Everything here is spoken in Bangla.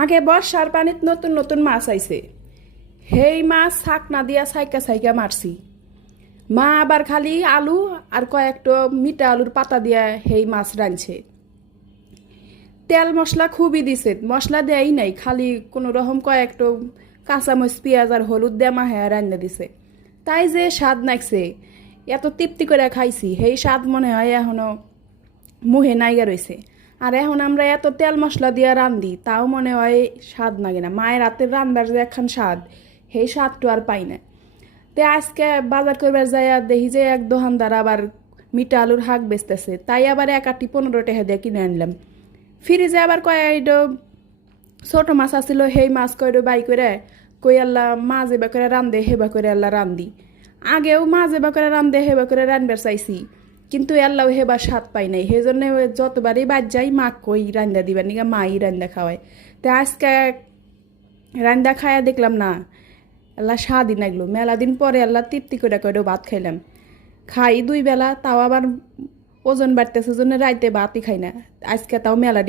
আগে বর্ষার পানিত নতুন নতুন মাছ আইছে। হেই মাছ শাক না দিয়া সাইকা সাইকা মারছি। মা আবার খালি আলু আর কয়েকটা মিঠা আলুর পাতা দিয়া হেই মাছ রাঁধছে। তেল মশলা খুবই দিছে, মশলা দেয়াই নাই, খালি কোনো রকম কয়েকটা কাঁচামরিচ পেঁয়াজ আর হলুদ দিয়ে মাহে রান্না দিছে। তাই যে স্বাদ নাকছে, এত তৃপ্তি করে খাইছি, সেই স্বাদ মনে হয় এখনো মুহে নাইগা রয়েছে। আর এখন আমরা এত তেল মশলা দিয়ে রান্ধি, তাও মনে হয় স্বাদ লাগে না। মায়ের হাতের রান্নার যে একখান স্বাদ, সেই স্বাদটা আর পাই না। তে আজকে বাজার করবার যাইয়া দেখি যে এক দোকানদার আবার মিঠা আলুর শাক বেচতেছে, তাই আবার এক আটি 15 টাকা দিয়ে কিনে আনলাম। ফ্রিজে আবার কয়েকটা ছোট মাছ আসছিল, সেই মাছ কয়টা বাই করে কই আল্লাহ মাছ এবার করে রান্ধে হেবা করে আল্লাহ রান্ধি। আগেও মাছ এবার করে রান্ধে হেবা করে রানবার চাইছি, কিন্তু আল্লাহ হেবার স্বাদ পাই নাই। সেই জন্য যতবারই বাদ যাই মা কই রান্দা দিবার নিগা মাই রান্দা খাওয়ায়। তো আজকে রান্দা খায়া দেখলাম না, আল্লাহ স্বাদই লাগলো। মেলা দিন পরে আল্লাহ তৃপ্তি করে কয়টা ভাত খাইলাম। খাই 2 বেলা, তাও আবার ওজন বাড়তেছে জন্য রাইতে ভাতই খাই না। আজকে তাও মেলা